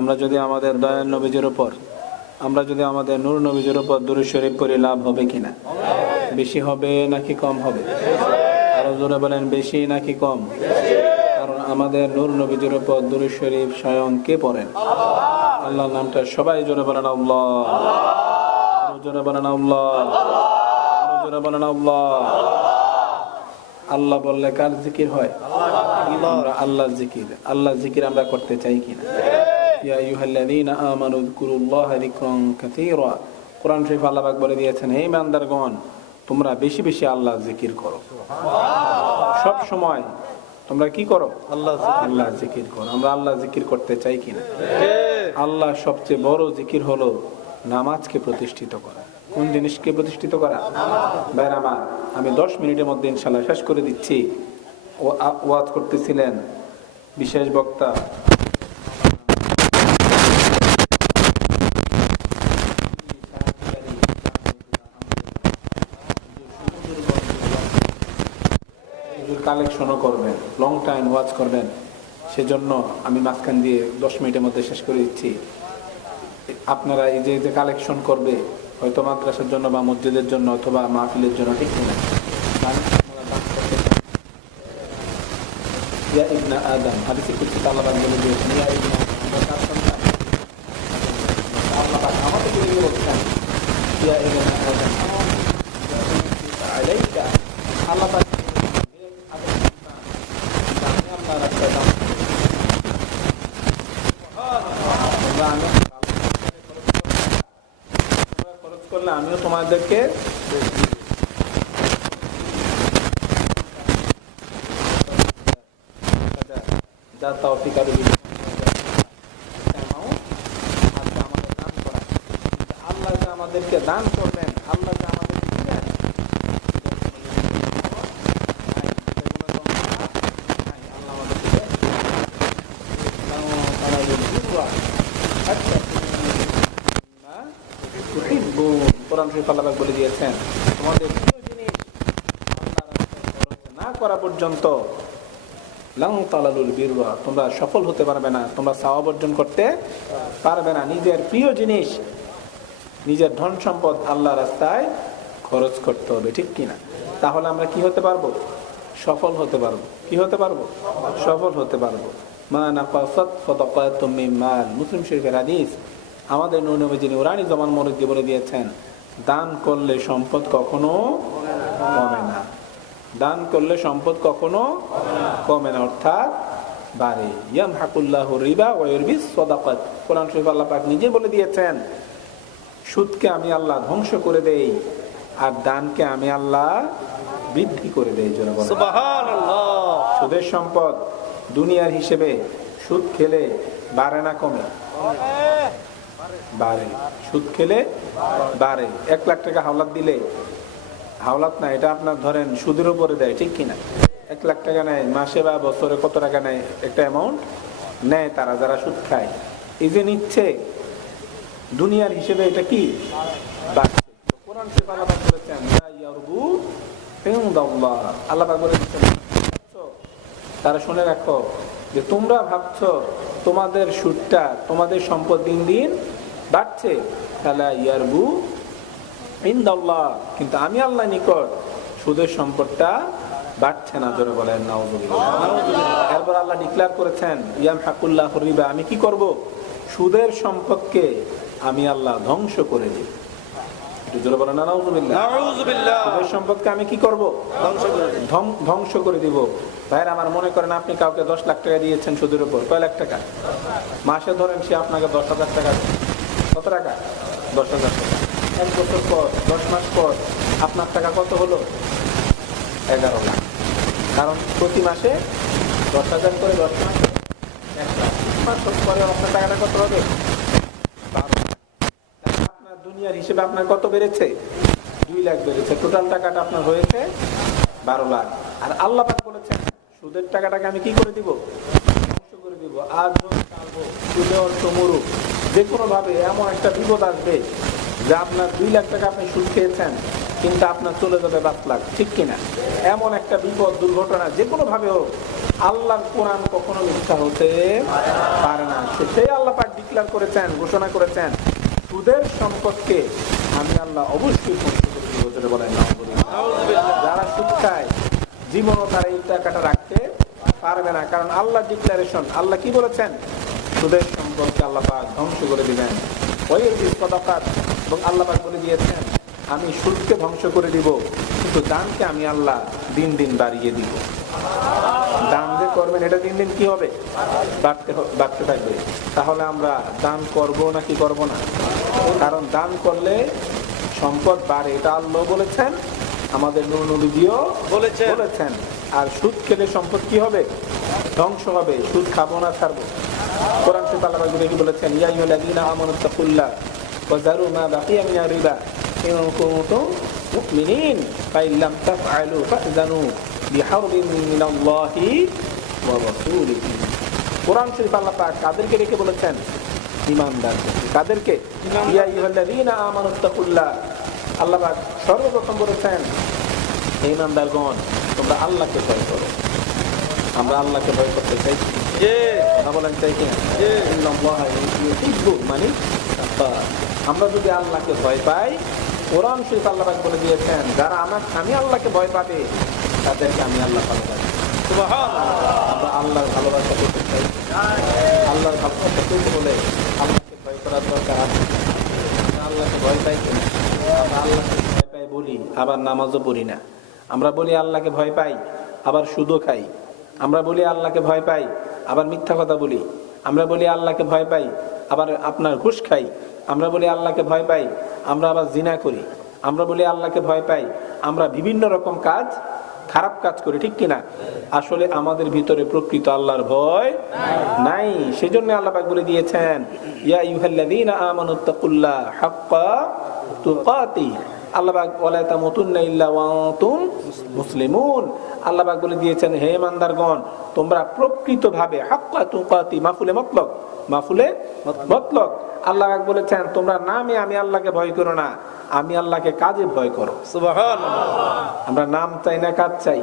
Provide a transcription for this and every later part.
আমরা যদি আমাদের দয়ার নবীজির উপর আমরা যদি আমাদের নূর নবীজির উপর দুরূদ শরীফ পড়ি, লাভ হবে কিনা? বেশি হবে নাকি কম হবে? আরো জোরে বলেন, বেশি নাকি কম? কারণ আমাদের নূর নবীজির উপর দুরূদ শরীফ স্বয়ং কে পড়েন? আল্লাহর নামটা সবাই জোরে বলেন আল্লাহ। আরো জোরে বলেন আল্লাহ। আরো জোরে বলেন আল্লাহ। আল্লাহ বললে কার জিকির হয়? আমরা আল্লাহর জিকির। আল্লাহর জিকির আমরা করতে চাই কিনা? ইয়া আইয়ুহাল্লাযীনা আমানু যকুরুল্লাহা যিকরান কাসীরা। কোরআন শরীফ আল্লাহ পাক বলে দিয়েছেন, হে ইমানদারগণ, তোমরা বেশি বেশি আল্লাহর জিকির করো। সব সময় তোমরা কি করো? আল্লাহর জিকির করো। আমরা আল্লাহর জিকির করতে চাই কিনা? আল্লাহ সবচেয়ে বড় জিকির হলো নামাজকে প্রতিষ্ঠিত করা। কোন জিনিসকে প্রতিষ্ঠিত করা? ভাইরা আমার, আমি 10 মিনিটের মধ্যে ইনশাআল্লাহ শেষ করে দিচ্ছি। ওয়াজ করতেছিলেন বিশেষ বক্তা কালেকশনও করবেন, লং টাইম ওয়াচ করবেন। সেজন্য আমি মাঝখান দিয়ে 10 মিনিটের মধ্যে শেষ করে দিচ্ছি। আপনারা এই যে কালেকশন করবে, হয়তো মাদ্রাসার জন্য বা মসজিদের জন্য অথবা মাহফিলের জন্য, ঠিক না? ইয়া ইবনা আদম, হাদিসে কুদসিতে আল্লাহ পাক বলে দিয়েছেন, ইয়া ইবনা আল্লাহ পাক আমাদেরকে বলছেন, ইয়া ইবনা আদম আলাইকা, আল্লাহ পাক খরচ করলে আমিও তোমাদেরকে যা তৌফিক আর আল্লাহ যে আমাদেরকে দান করবেন, আল্লাহ যে আমাদেরকে দিবেন, কোরআন শরীফ আল্লাহ বলে দিয়েছেন, তোমাদের প্রিয় জিনিস না করা পর্যন্ত লাং তালালুল বিররা, তোমরা সফল হতে পারবে না, তোমরা সওয়াব অর্জন করতে পারবে না। নিজের প্রিয় জিনিস, নিজের ধন সম্পদ আল্লাহর রাস্তায় খরচ করতে হবে, ঠিক কিনা? তাহলে আমরা কি হতে পারবো? সফল হতে পারবো। কি হতে পারবো? সফল হতে পারবো। মা নাকাসাত সাদাকাতুম মিন মাল, মুসলিম শরীফের হাদিস। আমাদের নূর নবী নুরানি জামান মরদি বলে দিয়েছেন, দান করলে সম্পদ কখনো কমে না। দান করলে সম্পদ কখনো কমে না, অর্থাৎ বাড়ে। ইয়ামহাকুল্লাহু রিবা ওয়া ইউরবিস সাদাকাত, কোরআন শরীফ আল্লাহ পাক নিজে বলে দিয়েছেন, সুদকে আমি আল্লাহ ধ্বংস করে দেই আর দানকে আমি আল্লাহ বৃদ্ধি করে দেই। সুবহানাল্লাহ। সুদের সম্পদ দুনিয়ার হিসেবে সুদ খেলে বাড়ে না কমে? বাড়ে। সুদ খেলে বাড়ে। 1 লাখ টাকা হাওলাত দিলে, হাওলাত না, এটা আপনার ধরেন সুদের উপরে দেয়, ঠিক কিনা? 1 লাখ টাকা নেয়, মাসে বা বছরে কত টাকা নেয়, একটা অ্যামাউন্ট নেয় তারা, যারা সুদ খায়। এই যে নিচ্ছে, দুনিয়ার হিসেবে এটা কি বাড়ছে। কোরআন শরীফ আল্লাহ পাক বলেছেন, ইয়া ইয়ারবু ইনদাল্লাহ, আল্লাহ পাক বলেছেন, তারা শুনে রাখো যে তোমরা ভাবছো তোমাদের সুদটা, তোমাদের সম্পদ দিন দিন বাড়ছে, তাহলে ইয়ারবু ইনদাল্লাহ, কিন্তু আমি আল্লাহ নিকট সুদের সম্পদটা বাড়ছে না। জোরে বলেন নাউযুবিল্লাহ। এরপর আল্লাহ ডিক্লেয়ার করেছেন, ইয়ামহাকুল্লাহু রিবা, আমি কি করব? সুদের সম্পদকে আমি আল্লাহ ধ্বংস করে দিই। জোরে বলেন নাউযুবিল্লাহ। সুদের সম্পদকে আমি কি করব? ধ্বংস করে দিব। ভাইরা আমার, মনে করেন আপনি কাউকে 10 লাখ টাকা দিয়েছেন সুদের উপর। কয় লাখ টাকা? মাসে ধরেন সে আপনাকে 10,000 টাকা। কত টাকা? 10,000 টাকা। 1 বছর পর, 10 মাস পর আপনার টাকা কত হলো? 11 লাখ। কারণ প্রতি মাসে 10,000 করে, 10 মাসে 1 লাখ। মাস পরে আপনার টাকাটা কত হবে? 12 লাখ। আপনার দুনিয়ার হিসেবে আপনার কত বেড়েছে? 2 লাখ বেড়েছে। টোটাল টাকাটা আপনার হয়েছে 12 লাখ। আর আল্লাহ পাক বলেছেন, সুদের টাকাটাকে আমি কি করে দিব? ধ্বংস করে দিব। আজ সুদে অর্থ মরুক, যে কোনো ভাবে এমন একটা বিপদ আসবে যে আপনার 2 লাখ টাকা আপনি সুদ খেয়েছেন, কিন্তু আপনার চলে যাবে 5 লাখ, ঠিক কিনা? এমন একটা বিপদ, দুর্ঘটনা যে কোনো ভাবে হোক, আল্লাহর কোরআন কখনো মিথ্যা হতে পারে না। সেই আল্লাহ পাক ডিক্লেয়ার করেছেন, ঘোষণা করেছেন, সুদের সম্পদকে আমি আল্লাহ অবশ্যই ধ্বংস করে দিব। যেটা বলেন যারা সুদ খায় জীবনও তারা এই টাকাটা রাখতে পারবে না, কারণ আল্লাহ ডিক্লারেশন। আল্লাহ কি বলেছেন? সুদের সম্পদকে আল্লাহ পাক ধ্বংস করে দিবেন। এবং আল্লাহ পাক বলে দিয়েছেন আমি সুদকে ধ্বংস করে দিব, কিন্তু দানকে আমি আল্লাহ দিন দিন বাড়িয়ে দিব। দান যে করবেন এটা দিন দিন কি হবে? বাড়তে থাকবে। তাহলে আমরা দান করব নাকি করব না? কারণ দান করলে সম্পদ বাড়ে, এটা আল্লাহ বলেছেন, আমাদের নবীজিও বলেছেন। আর সুদ খেলে সম্পদ কি হবে? ধ্বংস হবে। সুদ খাবো না, ছাড়বো। কোরআন শরীফ আল্লাহ পাক কি বলেছেন? ইয়া আইয়ুহাল্লাযীনা আমানুত্তাকুল্লাহ ওয়া যারু মা বাকিয়া মিনার রিবা ইন কুনতুম মুমিনিন ফাইন লাম তাফআলু ফাযানু বিহারবিন মিনাল্লাহি ওয়া রাসূলিহি। কোরআন শরীফ আল্লাহ পাক কাদেরকে রেখে বলেছেন? ঈমানদারকে। কাদেরকে? ইয়া আইয়ুহাল্লাযীনা আমানুত্তাকুল্লাহ। আল্লাহ পাক সর্বপ্রথম বলেছেন ঈমানদারগণ তোমরা আল্লাহকে ভয় করো। আমরা আল্লাহকে ভয় করতে চাই, বলেন চাই কিনা? মানে আমরা যদি আল্লাহকে ভয় পাই, কোরআন শরীফ আল্লাহ পাক বলে দিয়েছেন যারা আমি আল্লাহকে ভয় পাবে তাদেরকে আমি আল্লাহ ভালোবাসি। আমরা আল্লাহর ভালোবাসা করতে চাই। আল্লাহর ভালোবাসা করতে হলে আল্লাহকে ভয় করার দরকার আছে। আল্লাহকে ভয় পাই কিনা? আমরা আল্লাহকে ভয় পাই বলি, আবার নামাজও পড়ি না। আমরা বলি আল্লাহকে ভয় পাই, আবার সুদও খাই। আমরা বলি আল্লাহকে ভয় পাই, আবার মিথ্যা কথা বলি। আমরা বলি আল্লাহকে ভয় পাই, আবার আপনার ঘুষ খাই। আমরা বলি আল্লাহকে ভয় পাই, আমরা আবার জিনা করি। আমরা বলি আল্লাহকে ভয় পাই, আমরা বিভিন্ন রকম কাজ, খারাপ কাজ করি, ঠিক কিনা? আসলে আমাদের ভিতরে প্রকৃত আল্লাহর ভয় নাই। সেজন্য আল্লাহ পাক বলে দিয়েছেন ইয়া আইয়ুহাল্লাযীনা আমানুত্তাকুল্লাহ হাক্কা তুকাতিহ। আল্লাহ পাক ওয়ালা তামুতুন্না ইল্লা ওয়া আনতুম মুসলিমুন। আল্লাহ পাক বলে দিয়েছেন হে ইমানদারগণ তোমরা প্রকৃতভাবে হাক্কা তুকাতি, মাফুলে মতলব। আল্লাহ পাক বলেছেন তোমরা নামে আমি আল্লাহকে ভয় করো না, আমি আল্লাহকে কাজে ভয় করো। সুবহানাল্লাহ। আমরা নাম চাই না, কাজ চাই।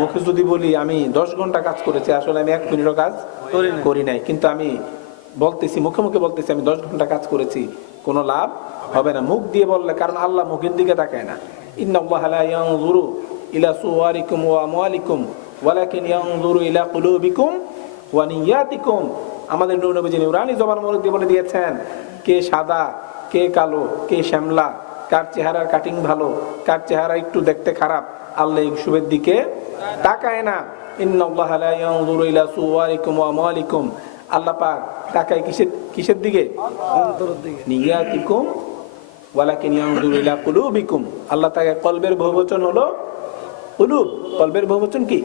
মুখে যদি বলি আমি 10 ঘন্টা কাজ করেছি, আসলে আমি 1 মিনিটও কাজ করি নাই, কিন্তু আমি বলতেছি, মুখে মুখে বলতেছি আমি 10 ঘন্টা কাজ করেছি, কোনো লাভ হবে না মুখ দিয়ে বললে। কারণ আল্লাহ মুখের দিকে তাকায় না। ইন্নাল্লাহা লা ইয়ানজুরু ইলা সুওয়ারিকুম ওয়া আমওয়ালিকুম ওয়ালাকিন ইয়ানজুরু ইলা কুলুবিকুম ওয়া নিয়াতিকুম। আমাদের নবীজি নুরানি জবান মুবারক দিয়ে বলে দিয়েছেন কে সাদা, কে কালো, কে শ্যামলা, কার চেহারার কাটিং ভালো, কার চেহারা একটু দেখতে খারাপ, আল্লাহ এই শুভের দিকে তাকায় না। ইন্নাল্লাহা লা ইয়ানজুরু ইলা সুওয়ারিকুম ওয়া আমওয়ালিকুম। আল্লাহ পাক তাকায় কিসের দিকে? অন্তরের দিকে। নিয়াতিকুম ওয়ালাকিন ইয়ানজুরু ইলা কুলুবিকুম। আল্লাহ তাকায়, কলবের বহুবচন হলো কুলুব। কলবের বহুবচন কি?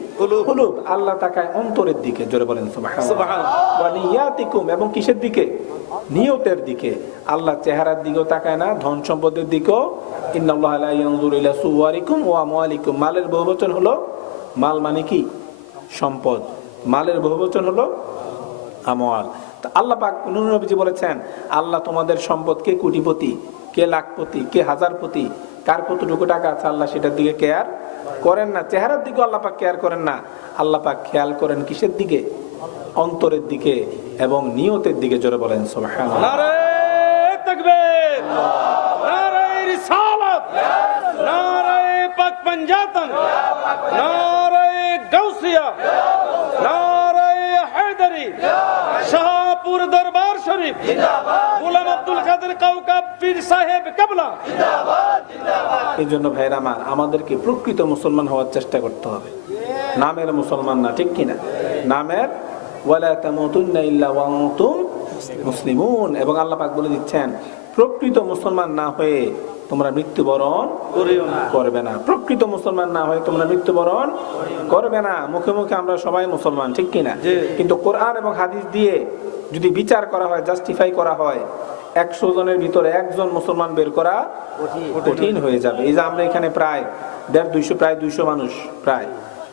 কুলুব। আল্লাহ তাকায় অন্তরের দিকে। জোরে বলেন সুবহানাল্লাহ। ওয়া নিয়াতিকুম, এবং কিসের দিকে? নিয়তের দিকে। আল্লাহ চেহারার দিকেও তাকায় না, ধন সম্পদের দিকেও। ইন্নাল্লাহা লা ইয়ানজুরু ইলা সুওয়ারিকুম ওয়া আমওয়ালিকুম। মালের বহুবচন হলো, মাল মানে কি? সম্পদ। মালের বহুবচন হলো আমওয়াল। তো আল্লাহ পাক নবীজি বলেছেন আল্লাহ তোমাদের সম্পদ, কে কোটিপতি, কে লাখপতি, কে হাজারপতি, কার কতটুকু টাকা আছে, আল্লাহ সেটার দিকে কেয়ার করেন না। চেহারার দিকে আল্লাহ পাক কেয়ার করেন না। আল্লাহ পাক খেয়াল করেন কিসের দিকে? অন্তরের দিকে এবং নিয়তের দিকে। জোরে বলেন সুবহানাল্লাহ। নারে তাকবীর, নারে রিসালাত, নারে পাক পাঞ্জাতন, নারে গাউসিয়া, নারে হায়দারি, শাহপুর দরবার শরীফ জিন্দাবাদ, গোলাম আব্দুল কাদের কাউকাব পীর সাহেব কেবলা জিন্দাবাদ, জিন্দাবাদ। এই জন্য ভাইরা আমার, আমাদেরকে প্রকৃত মুসলমান হওয়ার চেষ্টা করতে হবে, নামের মুসলমান না, ঠিক কিনা? নামের ওয়ালা তামুতুন্না ইল্লা ওয়া আনতুম মুসলিমুন। এবং আল্লাহ পাক বলে দিচ্ছেন প্রকৃত মুসলমান না হয়ে তোমরা মৃত্যুবরণ করবে না। প্রকৃত মুসলমান না হয়ে তোমরা মৃত্যুবরণ করবে না। মুখে মুখে আমরা সবাই মুসলমান, ঠিক কিনা? কিন্তু কোরআন এবং হাদিস দিয়ে যদি বিচার করা হয়, জাস্টিফাই করা হয়, 100 জনের ভিতরে 1 জন মুসলমান বের করা কঠিন হয়ে যাবে। এই যে আমরা এখানে প্রায় 250 মানুষ, প্রায়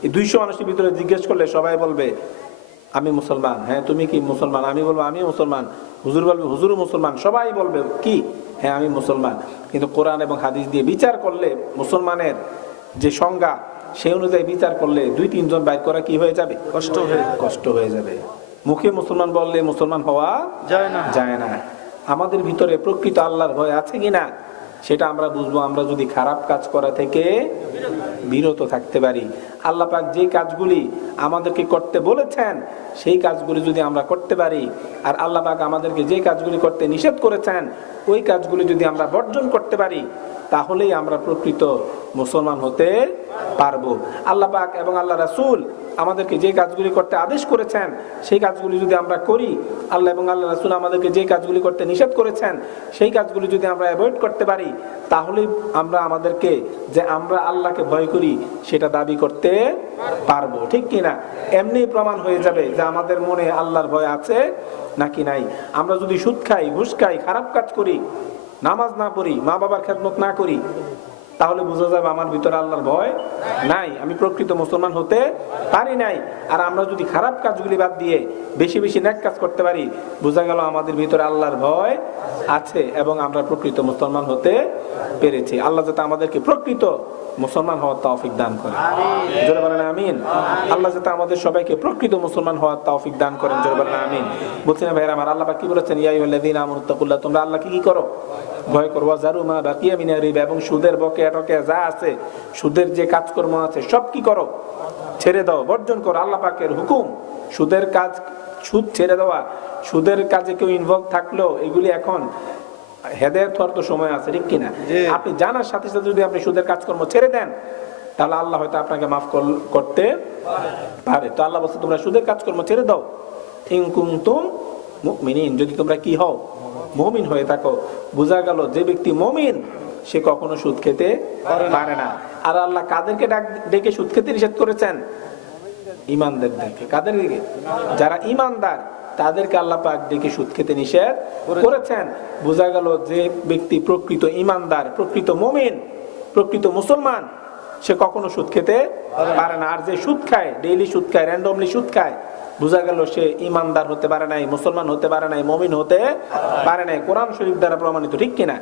এই 200 মানুষের ভিতরে জিজ্ঞেস করলে সবাই বলবে আমি মুসলমান। হ্যাঁ তুমি কি মুসলমান? আমি বলবো আমি মুসলমান। হুজুর বলবে হুজুর মুসলমান। সবাই বলবে কি? হ্যাঁ আমি মুসলমান। কিন্তু কোরআন এবং হাদিস দিয়ে বিচার করলে মুসলমানের যে সংজ্ঞা, সেই অনুযায়ী বিচার করলে 2-3 জন বাইর করা কি হয়ে যাবে? কষ্ট হয়ে যাবে। মুখে মুসলমান বললে মুসলমান হওয়া যায় না। আমাদের ভিতরে প্রকৃত আল্লাহর ভয় আছে কিনা সেটা আমরা বুঝবো আমরা যদি খারাপ কাজ করা থেকে বিরত থাকতে পারি। আল্লাহ পাক যে কাজগুলি আমাদেরকে করতে বলেছেন সেই কাজগুলি যদি আমরা করতে পারি, আর আল্লাহ পাক আমাদেরকে যে কাজগুলি করতে নিষেধ করেছেন ওই কাজগুলি যদি আমরা বর্জন করতে পারি, তাহলেই আমরা প্রকৃত মুসলমান হতে পারবো। আল্লাহ পাক এবং আল্লাহ রাসূল আমাদেরকে যে কাজগুলি করতে আদেশ করেছেন সেই কাজগুলি যদি আমরা করি, আল্লাহ এবং আল্লাহ রাসূল আমাদেরকে যে কাজগুলি করতে নিষেধ করেছেন সেই কাজগুলি যদি আমরা অ্যাভয়েড করতে পারি, তাহলেই আমরা আমাদেরকে যে আমরা আল্লাহকে ভয় করি সেটা দাবি করতে পারবো, ঠিক কিনা? এমনি প্রমাণ হয়ে যাবে যে আমাদের মনে আল্লাহর ভয় আছে নাকি নাই। আমরা যদি সুদ খাই, ঘুষ খাই, খারাপ কাজ করি, নামাজ না পড়ি, মা বাবার খেদমত না করি, তাহলে বোঝা যাবে আমার ভিতরে আল্লাহর ভয় নাই, আমি প্রকৃত মুসলমান হতে পারি নাই। আর আমরা যদি খারাপ কাজগুলি বাদ দিয়ে বেশি বেশি নেক কাজ করতে পারি, বোঝা গেল আমাদের ভিতরে আল্লাহর ভয় আছে এবং আমরা প্রকৃত মুসলমান হতে পেরেছি। আল্লাহ যাতে আমাদেরকে প্রকৃত মুসলমান হওয়ার তৌফিক দান করেন, জোরে বলেন আমিন। আল্লাহ যাতে আমাদের সবাইকে প্রকৃত মুসলমান হওয়ার তৌফিক দান করেন, জোরে বলেন আমিন। বলছি না ভাইরা আমার, আল্লাহ পাক কি বলেছেন? ইয়া আইয়ুহাল্লাযীনা আমানু তাকুল্লাহ, তোমরা আল্লাহকে কি করো? ভয় করো। ওয়াজারু মা বাকিয়া মিনার রিবা, এবং সুদের বকেয়া টকেয়া যা আছে, সুদের যে কাজকর্ম আছে সব কি করো? ছেড়ে দাও, বর্জন করো। আল্লাহ পাকের হুকুম সুদের কাজ, সুদ ছেড়ে দেওয়া। সুদের কাজে কেউ ইনভলভ থাকলেও এগুলি এখন হেদায়েত হওয়ার তো সময় আছে, ঠিক কিনা? আপনি জানার সাথে সাথে যদি আপনি সুদের কাজকর্ম ছেড়ে দেন, তাহলে আল্লাহ হয়তো আপনাকে মাফ করতে পারে। তো আল্লাহ বলছে তোমরা সুদের কাজকর্ম ছেড়ে দাও, ইন কুনতুম মুমিনিন, যদি তোমরা কি হও? মুমিন হয়ে থাকো। বোঝা গেল যে ব্যক্তি মুমিন সে কখনো সুদ খেতে পারে না। আর আল্লাহ কাদেরকে ডেকে সুদ খেতে নিষেধ করেছেন? ঈমানদারদেরকে। কাদের দিকে? যারা ঈমানদার তাদেরকে আল্লাহ পাক ডেকে সুদ খেতে নিষেধ করেছেন। বোঝা গেল যে ব্যক্তি প্রকৃত ঈমানদার, প্রকৃত মুমিন, প্রকৃত মুসলমান, সে কখনো সুদ খেতে পারে না। আর যে সুদ খায়, ডেইলি সুদ খায়, র্যান্ডমলি সুদ খায়, বোঝা গেল সে ঈমানদার হতে পারে নাই, মুসলমান হতে পারে নাই, মুমিন হতে পারে নাই। কোরআন শরীফ দ্বারা প্রমাণিত, ঠিক কিনা?